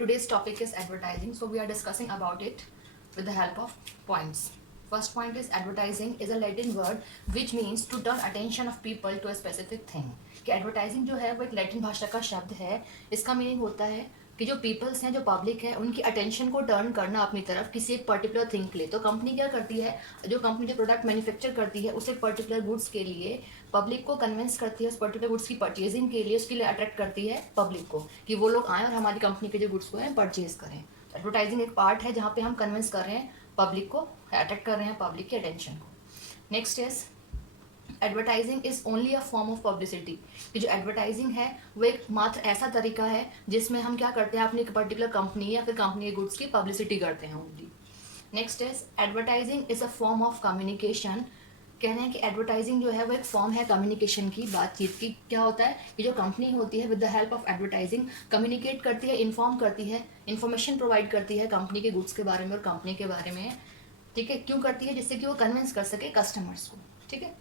Today's topic is advertising, so we are discussing about it with the help of points. First point is advertising is a Latin word which means to turn attention of people to a specific thing. कि advertising जो है वो एक Latin भाषा का शब्द है. इसका मीनिंग होता है कि जो पीपल्स हैं, जो पब्लिक है, उनकी अटेंशन को टर्न करना अपनी तरफ किसी एक पर्टिकुलर थिंग के लिए. तो कंपनी क्या करती है, जो कंपनी जो प्रोडक्ट मैन्युफैक्चर करती है उस एक पर्टिकुलर गुड्स के लिए पब्लिक को कन्विंस करती है, उस पर्टिकुलर गुड्स की परचेजिंग के लिए उसके लिए अट्रैक्ट करती है पब्लिक को कि वो लोग आएँ और हमारी कंपनी के जो गुड्स को हैं परचेज करें. एडवर्टाइजिंग एक पार्ट है जहाँ पे हम कन्विंस कर रहे हैं पब्लिक को, अट्रैक्ट कर रहे हैं पब्लिक की अटेंशन को. Next is advertising is only a form of publicity. कि जो एडवर्टाइजिंग है वो एक मात्र ऐसा तरीका है जिसमें हम क्या करते हैं, अपनी एक पर्टिकुलर कंपनी या फिर कंपनी के गुड्स की पब्लिसिटी करते हैं only. Next is advertising is a form of communication. कह रहे हैं कि एडवर्टाइजिंग जो है वो एक फॉर्म है कम्युनिकेशन की, बातचीत की. क्या होता है कि जो कंपनी होती है with the help of advertising communicate करती है, इन्फॉर्म करती है, इन्फॉर्मेशन प्रोवाइड करती है कंपनी के गुड्स के बारे में और कंपनी के बारे में. ठीक है, क्यों करती है? जिससे कि वो कन्विंस कर सके कस्टमर्स को. ठीक है.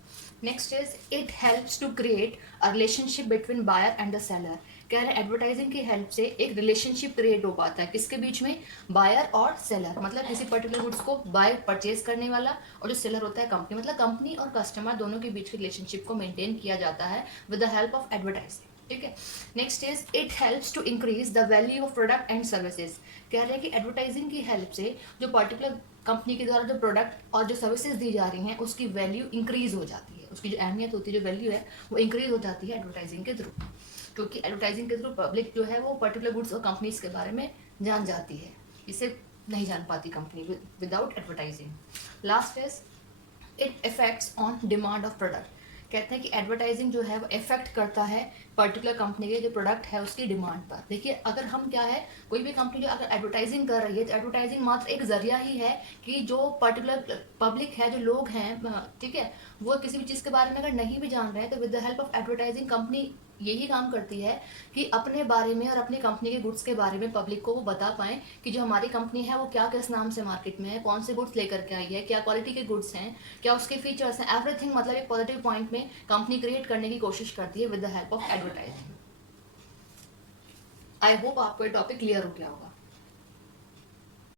Next is it helps to create a relationship between buyer and the seller. कह रहे हैं एडवर्टाइजिंग की हेल्प से एक रिलेशनशिप क्रिएट हो पाता है किसके बीच में, बायर और सेलर. मतलब किसी पर्टिकुलर गुड्स को बाय परचेज करने वाला और जो सेलर होता है कंपनी, मतलब कंपनी और कस्टमर दोनों के बीच के रिलेशनशिप को मेंटेन किया जाता है with the help of advertising. ठीक है. Next is it helps to increase the value of product and services. कह रहे हैं कि एडवर्टाइजिंग की हेल्प से जो पर्टिकुलर कंपनी के द्वारा जो प्रोडक्ट और जो सर्विसेज दी जा रही हैं उसकी वैल्यू इंक्रीज हो जाती है, उसकी जो अहमियत होती है, जो वैल्यू है वो इंक्रीज हो जाती है एडवर्टाइजिंग के थ्रू. क्योंकि एडवर्टाइजिंग के थ्रू पब्लिक जो है वो पर्टिकुलर गुड्स और कंपनीज के बारे में जान जाती है, इसे नहीं जान पाती company without advertising. Last is it effects on demand of product. कहते हैं कि एडवर्टाइजिंग जो है वो इफेक्ट करता है पर्टिकुलर कंपनी के जो प्रोडक्ट है उसकी डिमांड पर. देखिए, अगर हम क्या है, कोई भी कंपनी जो अगर एडवर्टाइजिंग कर रही है तो एडवर्टाइजिंग मात्र एक जरिया ही है कि जो पर्टिकुलर पब्लिक है, जो लोग हैं, ठीक है, वो किसी भी चीज़ के बारे में अगर नहीं भी जान रहे हैं तो with the help of advertising company यही काम करती है कि अपने बारे में और अपनी कंपनी के गुड्स के बारे में पब्लिक को वो बता पाएँ कि जो हमारी कंपनी है वो क्या किस नाम से मार्केट में है, कौन से गुड्स लेकर के आई है, क्या क्वालिटी के गुड्स हैं, क्या उसके फीचर्स हैं, एवरीथिंग. मतलब एक पॉजिटिव पॉइंट में कंपनी क्रिएट करने की कोशिश करती है with the help of advertising. I hope आपको ये टॉपिक क्लियर हो गया होगा.